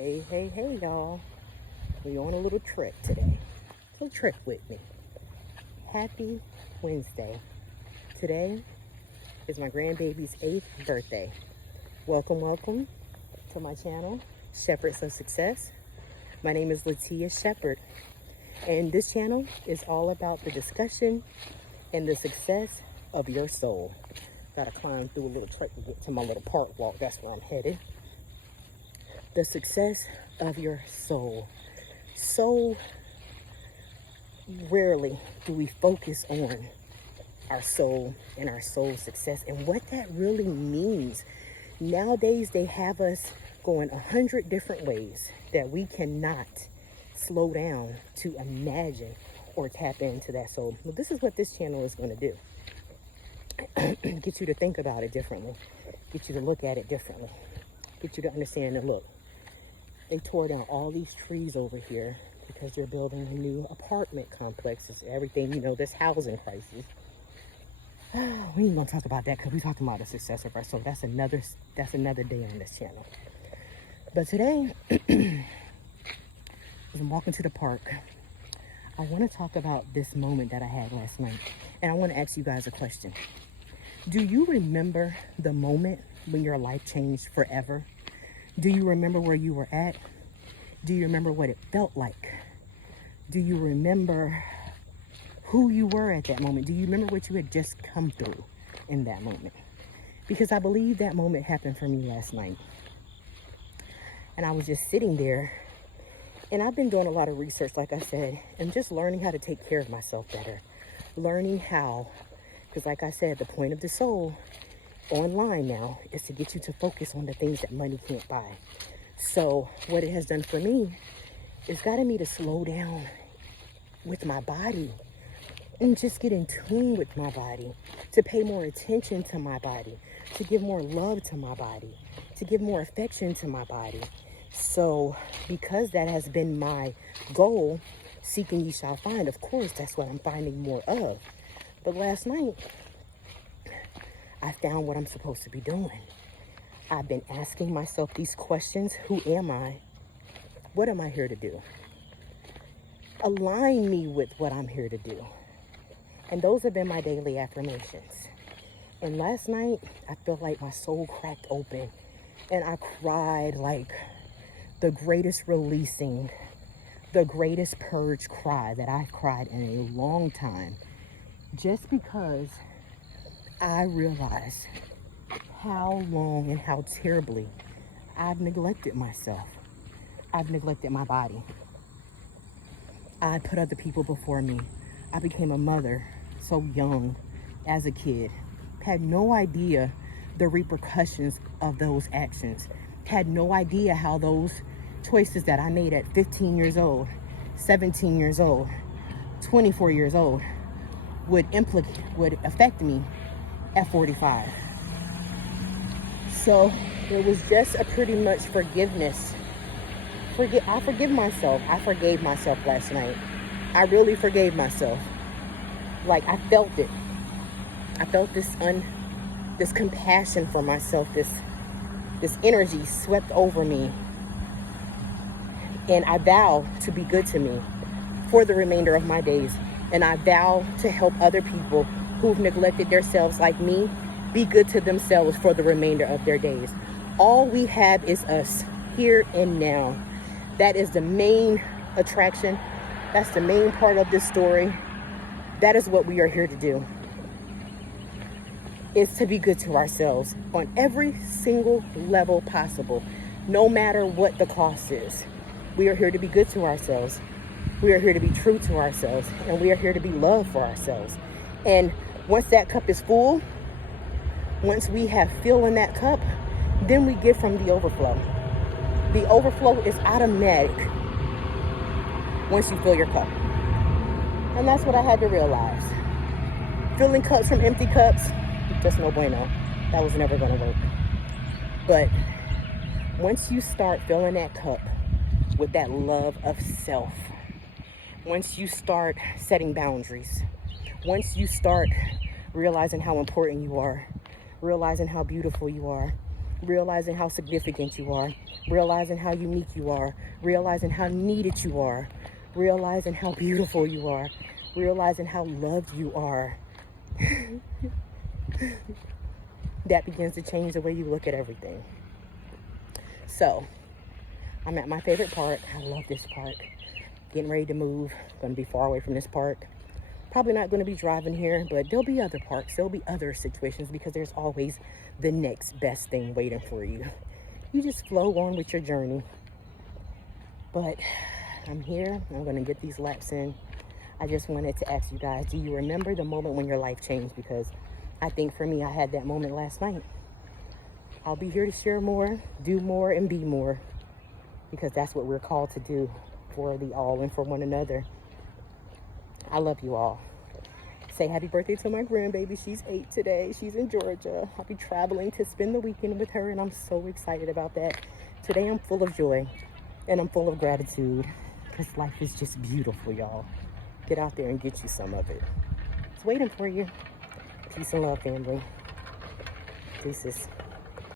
Hey, y'all. We on a little trip today. So trip with me. Happy Wednesday. Today is my grandbaby's 8th birthday. Welcome to my channel, Shepherds of Success. My name is Latia Shepherd, and this channel is all about the discussion and the success of your soul. Gotta climb through a little trek to get to my little park walk. That's where I'm headed. The success of your soul. So rarely do we focus on our soul and our soul success and what that really means. Nowadays, they have us going 100 different ways that we cannot slow down to imagine or tap into that soul. Well, this is what this channel is going to do. Get you to think about it differently. Get you to look at it differently. Get you to understand and look. They tore down all these trees over here because they're building a new apartment complexes. Everything, this housing crisis. We ain't gonna talk about that because we're talking about the success of our soul. That's another day on this channel. But today, as I'm walking to the park, I want to talk about this moment that I had last night. And I want to ask you guys a question. Do you remember the moment when your life changed forever? Do you remember where you were at? Do you remember what it felt like? Do you remember who you were at that moment? Do you remember what you had just come through in that moment? Because I believe that moment happened for me last night. And I was just sitting there, and I've been doing a lot of research, like I said, and just learning how to take care of myself better. Learning how, because like I said, the point of the soul online now is to get you to focus on the things that money can't buy. So what it has done for me is gotten me to slow down with my body and just get in tune with my body, to pay more attention to my body, to give more love to my body, to give more affection to my body. So because that has been my goal, seeking ye shall find, of course, that's what I'm finding more of. But last night, I found what I'm supposed to be doing. I've been asking myself these questions. Who am I? What am I here to do? Align me with what I'm here to do. And those have been my daily affirmations. And last night, I felt like my soul cracked open. And I cried like the greatest releasing, the greatest purge cry that I've cried in a long time. Just because I realized how long and how terribly I've neglected myself. I've neglected my body. I put other people before me. I became a mother so young as a kid. Had no idea the repercussions of those actions. Had no idea how those choices that I made at 15 years old, 17 years old, 24 years old would affect me at 45. So it was just a pretty much forgiveness. I forgive myself. I forgave myself last night. I really forgave myself. Like I felt it. I felt this compassion for myself. This energy swept over me. And I vow to be good to me for the remainder of my days. And I vow to help other people who've neglected themselves like me be good to themselves for the remainder of their days. All we have is us, here and now. That is the main attraction. That's the main part of this story. That is what we are here to do. It's to be good to ourselves on every single level possible, no matter what the cost is. We are here to be good to ourselves. We are here to be true to ourselves, and we are here to be love for ourselves. And once that cup is full, once we have fill in that cup, then we give from the overflow. The overflow is automatic once you fill your cup. And that's what I had to realize. Filling cups from empty cups, just no bueno. That was never gonna work. But once you start filling that cup with that love of self, once you start setting boundaries, once you start realizing how important you are, realizing how beautiful you are, realizing how significant you are, realizing how unique you are, realizing how needed you are, realizing how beautiful you are, realizing how loved you are. That begins to change the way you look at everything. So, I'm at my favorite park. I love this park. Getting ready to move. Going to be far away from this park. Probably not going to be driving here, but there'll be other parks. There'll be other situations because there's always the next best thing waiting for you. You just flow on with your journey. But I'm here. I'm going to get these laps in. I just wanted to ask you guys, do you remember the moment when your life changed? Because I think for me, I had that moment last night. I'll be here to share more, do more, and be more. Because that's what we're called to do for the all and for one another. I love you all. Say happy birthday to my grandbaby. She's 8 today. She's in Georgia. I'll be traveling to spend the weekend with her, and I'm so excited about that. Today I'm full of joy, and I'm full of gratitude, because life is just beautiful, y'all. Get out there and get you some of it. It's waiting for you. Peace and love, family. Deuces.